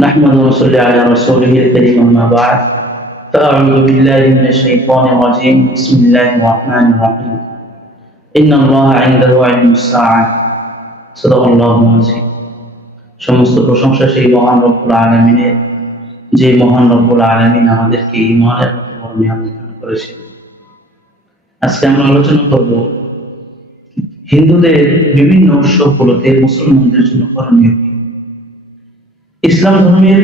نحمد ونصلي على رسوله الكريم أما بعد فأعوذ بالله من الشيطان الرجيم بسم الله الرحمن الرحيم إن الله عنده علم الساعة صدق الله العظيم সমস্ত প্রশংসা সেই মহান রব্বুল আলামিনের যে মহান রব্বুল আলামিন আমাদেরকে ঈমানের মতো বড় নিয়ামত দান করেছেন। আজকে আমরা আলোচনা করব হিন্দুদের বিভিন্ন উৎসবগুলোতে মুসলমানদের জন্য করণীয় কি। ইসলাম ধর্মের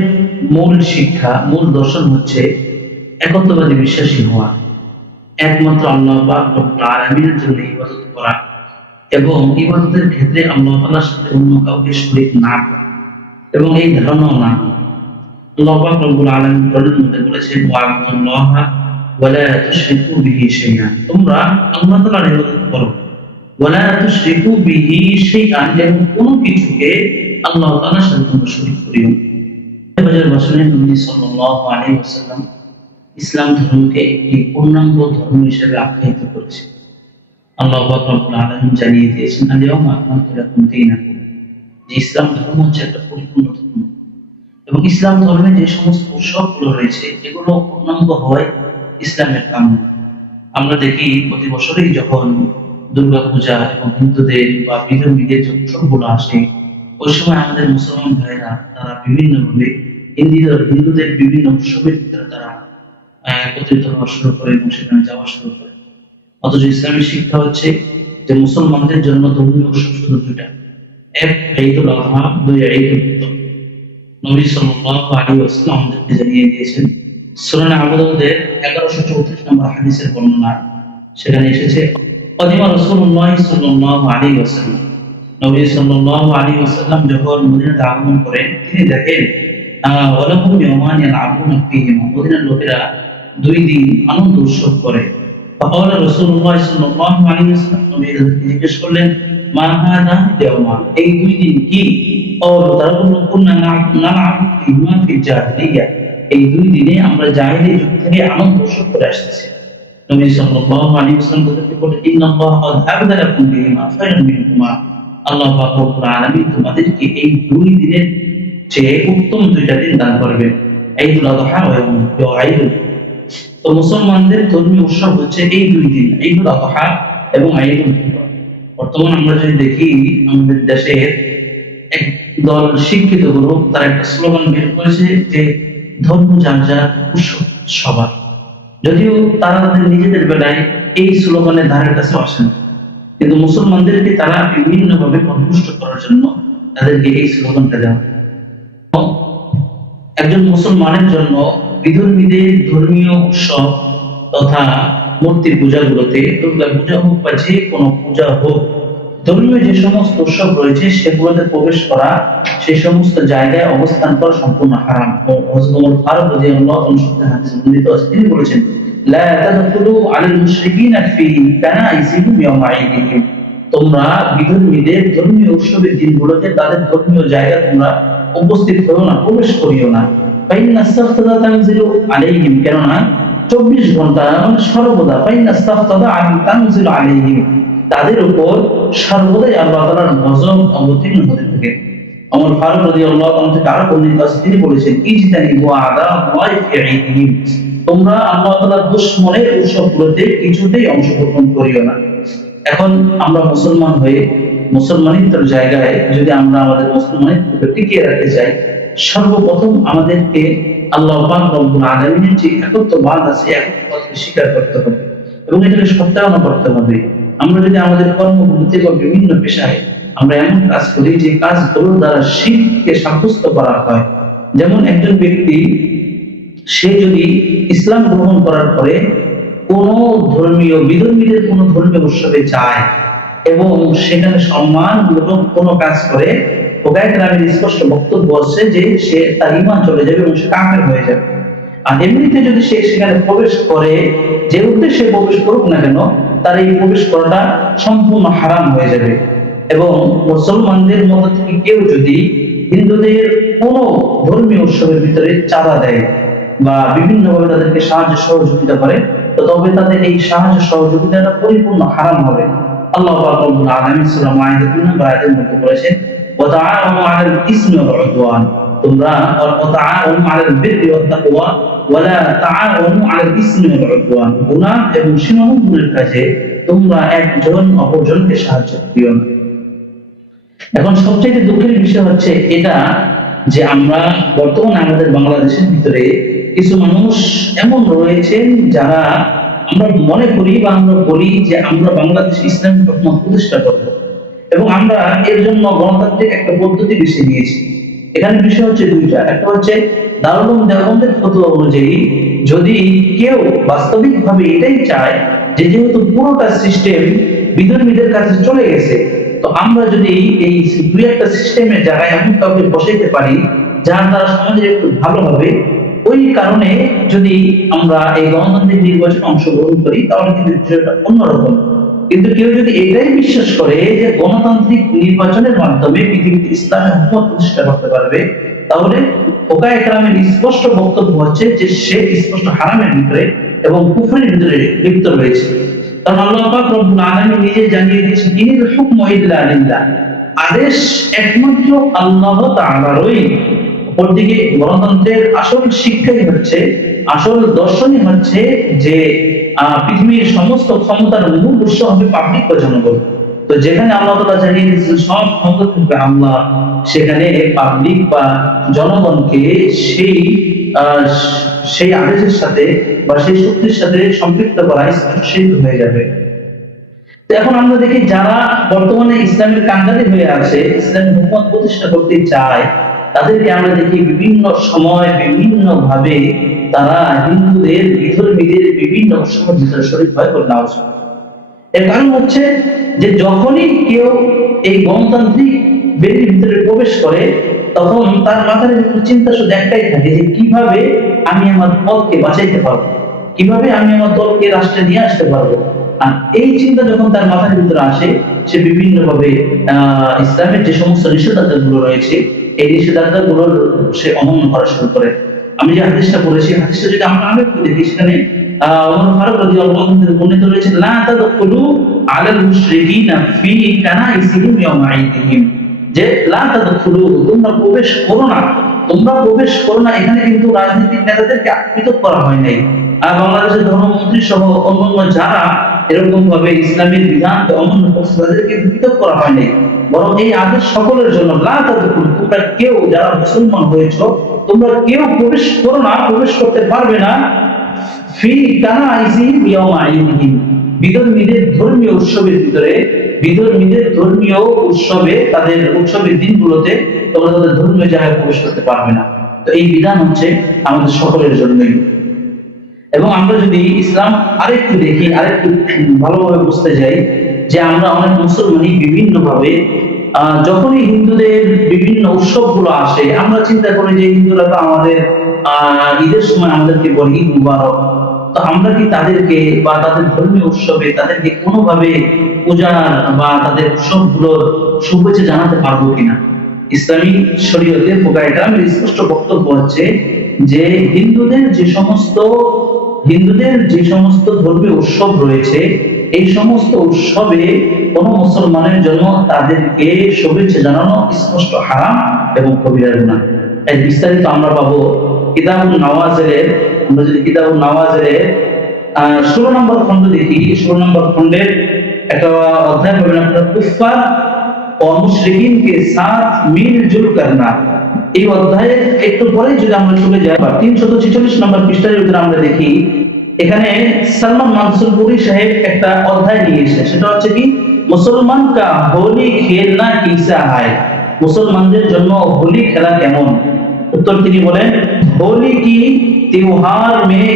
মূল শিক্ষা, মূল দর্শন হচ্ছে একত্ববাদী বিশ্বাসী হওয়া, একমাত্র আল্লাহ পাক রব্বুল আলামিনের জন্য ইবাদত করা এবং ইবাদতের ক্ষেত্রে আল্লাহ তাআলার সাথে অন্য কাউকে শরীক না করা এবং এই ধারণাও না। আল্লাহ পাক রব্বুল আলামিন কোরআনের মধ্যে বলেছেন ওয়া'বুদুল্লাহা ওয়া লা তুশরিকু বিহি শাইআন, তোমরা আল্লাহ তাআলার ইবাদত করো, ওয়া লা তুশরিকু বিহি শাইআন, এবং কোনো কিছুকে আল্লাহ তাআলার সাথে তোমরা শরীক করিও না। হাজার বছরের নবী সাল্লাল্লাহু আলাইহি ওয়াসাল্লাম ইসলাম ধর্মকে একটি পূর্ণাঙ্গ ধর্ম হিসেবে আখ্যায়িত করেছেন। আল্লাহ পাক রব্বুল আলামিন জানিয়ে দিয়েছেন আল-ইয়াওমা আকমালতু লাকুম দীনাকুম, যে ইসলাম ধর্ম হচ্ছে একটা পরিপূর্ণ ধর্ম এবং ইসলাম ধর্মে যে সমস্ত উৎসবগুলো রয়েছে এগুলো পূর্ণাঙ্গ হয় ইসলামের কামনা। আমরা দেখি প্রতি বছরই যখন দুর্গা পূজা এবং হিন্দুদের বা বিধর্মীদের যে উৎসবগুলো আসে ওই সময় আমাদের মুসলমান ভাইরা তারা বিভিন্নভাবে হিন্দুদের বিভিন্ন উৎসবের ভিতরে তারা একত্রিত হওয়া শুরু করে এবং সেখানে যাওয়া শুরু করে। অথচ ইসলামের শিক্ষা হচ্ছে যে মুসলমানদের জন্য ধর্মীয় উৎসব শুধু দুইটা, এক ঈদুল আযহা, দুই ঈদুল ফিতর। নবী সাল্লাল্লাহু আলাইহি ওয়াসাল্লাম আমাদেরকে জানিয়ে দিয়েছেন সুনান আবু দাউদের 1134 নম্বর হাদিসের বর্ণনা, সেখানে এসেছে কদিমা রাসূলুল্লাহ সাল্লাল্লাহু আলাইহি ওয়াসাল্লাম, নবী সাল্লাল্লাহু আলাইহি ওয়াসাল্লাম যখন মদিনাতে আগমন করেন তিনি দেখেন ওয়ালাহুম ইয়াওমান ইয়ালআবুনা ফীহিমা, মদিনার লোকেরা দুই দিন আনন্দ উৎসব করে। ফাকালা রাসূলুল্লাহ সাল্লাল্লাহু আলাইহি ওয়াসাল্লাম, নবী জিজ্ঞেস করলেন মা হাদা ইয়াওমান, এই দুই দিন কি? তারা বলল কুননা নালআবু ফীহিমা ফিল জাহিলিয়া, এই দুই দিনে আমরা জাহিলিয়া যুগ থেকে আনন্দ উৎসব করে আসতেছি। নবী সাল্লাল্লাহু আলাইহি ওয়াসাল্লাম বলেন ইন্নাল্লাহ ক্বাদ আবদালাকুম বিহিমা খায়রান মিনহুমা, আল্লাহ পাক রব্বুল আলামিন তোমাদেরকে এই দুই দিনের চেয়ে উত্তম দুইটা দিন দান করবেন, ঈদুল আযহা ওয়া ঈদুল ফিতর। তো মুসলমানদের ধর্মীয় উৎসব হচ্ছে এই দুই দিন, ঈদুল আযহা এবং ঈদুল ফিতর। বর্তমানে আমরা যদি দেখি আমাদের দেশের এক দল শিক্ষিত গ্রুপ তারা একটা স্লোগান বের করেছে যে ধর্ম যার যার, উৎসব সবার। যদিও তারা তাদের নিজেদের বেলায় এই স্লোগানের ধারের কাছে আসে না, কিন্তু মুসলমানদেরকে তারা বিভিন্নভাবে সন্তুষ্ট করার জন্য তাদেরকে এই স্লোগানটা দেওয়া। একজন মুসলমানের জন্য বিধর্মীদের ধর্মীয় উৎসব তথা মূর্তি পূজাগুলোতে, দুর্গা পূজা হোক বা যে কোনো পূজা হোক, ধর্মীয় যে সমস্ত উৎসব রয়েছে সেগুলোতে প্রবেশ করা, সেই সমস্ত জায়গায় অবস্থান করা সম্পূর্ণ হারাম। হযরত ওমর ফারুক রাদিয়াল্লাহু আনহু হাদিসে বর্ণিত আছে, তিনি বলেছেন লা তাদখুলু আলাল মুশরিকিনা ফি কানাইসিহিম ইয়াওমা ঈদিহিম, তোমরা বিধর্মীদের ধর্মীয় উৎসবের দিনগুলোতে তাদের ধর্মীয় জায়গা তোমরা উপস্থিত হও না, প্রবেশ করিও না। ফাইন্না সাফতাদা তানজিলু আলাইহিম, কেননা 24 ঘন্টা মানে সর্বদা ফাইন্না সাফতাদা তানজিলু আলাইহিম, তাদের উপর সর্বদাই আল্লাহ তাআলার গজব অবতীর্ণ হতে থাকে। ওমর ফারুক রাদিয়াল্লাহু আনহু থেকে আরো বর্ণিত আছে, তিনি বলেছেন ইজতানিবু আদাওয়াল্লাহি ফি ঈদিহিম, তোমরা আল্লাহ তাআলার দুশমনের উৎসবগুলোতে কিছুতেই অংশগ্রহণ করিও না। এখন আমরা মুসলমান হয়ে মুসলমানিত্বের জায়গায় যদি আমরা আমাদের মুসলমানিত্বকে টিকিয়ে রাখতে চাই, সর্বপ্রথম আমাদেরকে আল্লাহ পাক রব্বুল আলামিনের যে একত্ববাদ আছে, একত্ববাদকে স্বীকার করতে হবে এবং এটাকে সত্যায়ন করতে হবে। আমরা যদি আমাদের কর্মভূমিতে বা বিভিন্ন পেশায় আমরা এমন কাজ করি যে কাজগুলোর দ্বারা শিরককে সাব্যস্ত করা হয়, যেমন একজন ব্যক্তি সে যদি ইসলাম গ্রহণ করার পরে কোন ধর্মীয় বিধর্মীদের কোন ধর্মীয় উৎসবে যায় এবং সেখানে সম্মানমূলক কোনো কাজ করে, ওগায় গ্রামের স্পষ্ট বক্তব্য আছে যে সে তার ঈমান চলে যাবে এবং সে কাফের হয়ে যাবে। আর এমনিতে যদি সে সেখানে প্রবেশ করে, যে উদ্দেশ্যে প্রবেশ করুক না কেন, তার এই প্রবেশ করাটা সম্পূর্ণ হারাম হয়ে যাবে। এবং মুসলমানদের মধ্যে থেকে কেউ যদি হিন্দুদের কোনো ধর্মীয় উৎসবের ভিতরে চাঁদা দেয় বা বিভিন্নভাবে তাদেরকে সাহায্য সহযোগিতা করে, তো তবে তাদের এই সাহায্য সহযোগিতাটা পরিপূর্ণ হারাম হবে। আল্লাহ পাক রব্বুল আলামিন সূরা মাইদা 2 নম্বর আয়াতের মধ্যে বলেছেন ওয়া তাআওয়ানু আলাল ইসমি ওয়াল উদওয়ান, তোমরা তাআওয়ানু আলাল বিররি ওয়াত তাকওয়া ওয়া লা তাআওয়ানু আলাল ইসমি ওয়াল উদওয়ান, গুনাহ এবং সীমালঙ্ঘনের কাজে তোমরা একজন অপরজনকে সাহায্য করিও না। এখন সবচেয়ে দুঃখের বিষয় হচ্ছে এটা যে আমরা বর্তমানে আমাদের বাংলাদেশের ভিতরে কিছু মানুষ এমন রয়েছেন যারা আমরা মনে করি বা আমরা বলি যে আমরা বাংলাদেশ ইসলামিক হুকুমত প্রতিষ্ঠা করব, এবং আমরা এর জন্য গণতান্ত্রিক একটা পদ্ধতি বেছে নিয়েছি। এখানে বিষয় হচ্ছে দুইটা, একটা হচ্ছে দারুল উলুম দেওবন্দের ফতোয়া অনুযায়ী যদি কেউ বাস্তবিকভাবে এটাই চায় যে যেহেতু পুরোটা সিস্টেম বিধর্মীদের কাছে চলে গেছে, তো আমরা যদি এই দুই একটা সিস্টেমের জায়গায় এমন কাউকে বসাইতে পারি যার দ্বারা সমাজে একটু ভালো হবে, ওই কারণে যদি আমরা এই গণতান্ত্রিক নির্বাচনে অংশগ্রহণ করি তাহলে কিন্তু বিষয়টা অন্যরকম। কিন্তু কেউ যদি এটাই বিশ্বাস করে যে গণতান্ত্রিক নির্বাচনের মাধ্যমে পৃথিবীতে ইসলামের হুকুমত প্রতিষ্ঠা করতে পারবে, তাহলে ফুকায়ে কেরামের স্পষ্ট বক্তব্য হচ্ছে যে সে স্পষ্ট হারামের ভিতরে এবং কুফরের ভিতরে লিপ্ত রয়েছে। কারণ আল্লাহ পাক রব্বুল আলামিন নিজে জানিয়ে দিয়েছেন ইনিল হুকমু ইল্লা লিল্লাহ, আদেশ একমাত্র আল্লাহ তাআলারই। অপরদিকে গণতন্ত্রের আসল শিক্ষাই হচ্ছে, আসল দর্শনই হচ্ছে যে পৃথিবীর সমস্ত ক্ষমতার মূল উৎস হবে পাবলিক বা জনগণ। তো যেখানে আল্লাহ তাআলা জানিয়ে দিয়েছেন সব ক্ষমতা থাকবে আল্লাহ, সেখানে পাবলিক বা জনগণকে সেই সেই আদেশের সাথে বা সেই শক্তির সাথে সম্পৃক্ত করা স্পষ্ট হয়ে যাবে। তো এখন আমরা দেখি যারা বর্তমানে ইসলামের কান্ডারি হয়ে আছে, ইসলামের হুকুমত প্রতিষ্ঠা করতে চায়, তাদেরকে আমরা দেখি বিভিন্ন সময় বিভিন্ন ভাবে তারা হিন্দুদের বিধর্মীদের বিভিন্ন উৎসবের ভিতরে শরীক হয় বলে নাও। এর কারণ হচ্ছে যে যখনই কেউ এই গণতান্ত্রিক বেদির ভিতরে প্রবেশ করে তখন তার মাথার ভিতরে চিন্তা শুধু একটাই থাকে যে কিভাবে আমি আমার দলকে বাঁচাইতে পারবো, কিভাবে আমি আমার দলকে রাষ্ট্রে নিয়ে আসতে পারবো। আর এই চিন্তা যখন তার মাথার ভিতরে আসে, সে বিভিন্ন ভাবে ইসলামের যে সমস্ত নিষেধাজ্ঞা গুলো রয়েছে এই নিষেধাজ্ঞা গুলোর সে অমান্য করা শুরু করে। আমি যে হাদিসটা পড়েছি, হাদিসটা যদি আমরা আরেকটু দেখি, সেখানে ওমর ফারুক রাদিয়াল্লাহু আনহু থেকে বর্ণিত রয়েছে লা তাদখুলু আলাল মুশরিকিনা ফি কানাইসিহিম ইয়াওমা ঈদিহিম, যে লা তাদখুলু, তোমরা প্রবেশ করো না, তোমরা প্রবেশ করো না। এখানে কিন্তু রাজনৈতিক নেতাদেরকে পৃথক করা হয় নাই, আর বাংলাদেশের ধর্মমন্ত্রী সহ অন্যান্য যারা এরকম ভাবে ইসলামের বিধানকে অমান্য করছে তাদেরকে পৃথক করা হয় নাই, বরং এই আদেশ সকলের জন্য। লা তাদখুলু, তোমরা কেউ যারা মুসলমান হয়েছো তোমরা কেউ প্রবেশ করো না, প্রবেশ করতে পারবে না ফি কানাইসিহিম ইয়াওমা ঈদিহিম, বিধর্মীদের ধর্মীয় উৎসবের ভিতরে, বিধর্মীদের ধর্মীয় উৎসবে, তাদের উৎসবের দিনগুলোতে তোমরা তাদের ধর্মীয় জায়গায় প্রবেশ করতে পারবে না। তো এই বিধান হচ্ছে আমাদের সকলের জন্যই। এবং আমরা যদি ইসলাম আরেকটু দেখি, আরেকটু ভালোভাবে বুঝতে যাই, যে আমরা অনেক মুসলমানই বিভিন্ন ভাবে যখনই হিন্দুদের বিভিন্ন উৎসব গুলো আসে আমরা চিন্তা করি যে হিন্দুরা তো আমাদের ঈদের সময় আমাদেরকে বলে ঈদ মুবারক, তো আমরা কি তাদেরকে বা তাদের ধর্মীয় উৎসবে তাদেরকে কোনোভাবে পূজার বা তাদের উৎসবগুলোর শুভেচ্ছা জানাতে পারবো কিনা? ইসলামী শরীয়তে ফুকায়ে কেরামের স্পষ্ট বক্তব্য হচ্ছে যে হিন্দুদের যে সমস্ত ধর্মীয় উৎসব রয়েছে এই সমস্ত উৎসবে কোন মুসলমানের জন্য তাদেরকে শুভেচ্ছা জানানো স্পষ্ট হারাম এবং কবিরা গুনাহ। এর বিস্তারিত আমরা পাবো কিতাবুন নওয়াজিলের। আমরা যদি কিতাবুন নওয়াজিলের 16 নম্বর খণ্ড দেখি, 16 নম্বর খণ্ডের একটা অধ্যায় পাবেন আপনারা, কুফার ও মুশরিকিন কে সাথ মিলজুল করনা। এই অধ্যায়ে একটু পরে যদি আমরা চলে যাই 346 নম্বর পৃষ্ঠার ভিতরে আমরা দেখি, এখানে সলমান মানসুরপুরি সাহেব একটা অধ্যায় নিয়ে এসেছে, সেটা হচ্ছে কি মুসলমান কা হোলি খেলনা কিসা হয়, মুসলমানদের জন্য হোলি খেলা কেমন। उत्तर তিনি বলেন होली की त्योहार में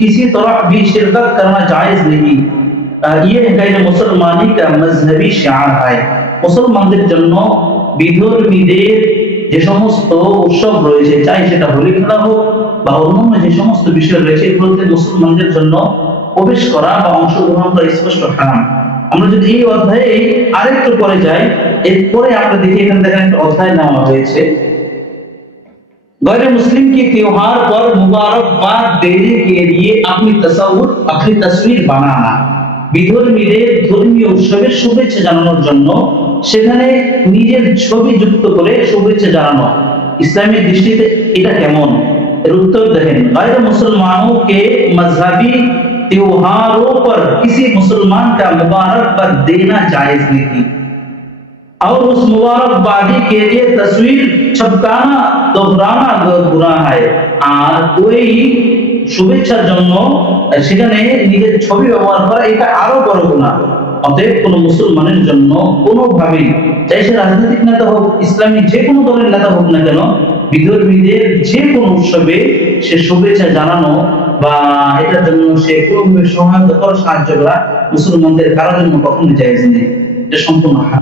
किसी तरह भी शिरकत करना जायज नहीं, ये गैर मुसलमानी का मजहबी शिआर है। মুসলমানদের জন্য বিধর্মীদের যে সমস্ত উৎসব রয়েছে, চাই সেটা হোলি খেলা হোক বা অন্যান্য যে সমস্ত বিষয় রয়েছে, এগুলোতে মুসলমানদের জন্য প্রবেশ করা বা অংশগ্রহণ করা স্পষ্ট হারাম। আমরা যদি এই অধ্যায়ে আরেকটু পরে যাই, এরপরে আমরা দেখি এখানে দেখেন একটা অধ্যায় নেওয়া হয়েছে, गैर मुस्लिम के त्योहार पर मुबारकबाद देने के लिए अपनी तस्वीर बनाना, বিধর্মীদের ধর্মীয় উৎসবের শুভেচ্ছা জানানোর জন্য সেখানে নিজের ছবি যুক্ত করে শুভেচ্ছা জানানো। ইসলামের দৃষ্টিতে এটা কেমন? এর उत्तर देखें, गैर मुसलमानों के मजहबी त्योहारों पर किसी मुसलमान का मुबारकबाद देना जायज नहीं और उस मुबारकबादी के लिए तस्वीर छपकाना दोहराना गुनाह है। আর ওই শুভেচ্ছার জন্য সেখানে নিজের ছবি ব্যবহার করা এটা আরো বড় গুনাহ। অতএব কোন মুসলমানের জন্য কোনোভাবেই, চাই সে রাজনৈতিক নেতা হোক, ইসলামিক যে কোনো দলের নেতা হোক না কেন, বিধর্মীদের যে কোনো উৎসবে সে শুভেচ্ছা জানানো বা এটার জন্য সে কোনোভাবে সহায়তা করা, সাহায্য করা মুসলমানদের কারোর জন্য কখনো জায়েজ নেই। এটা সম্পূর্ণ হারাম।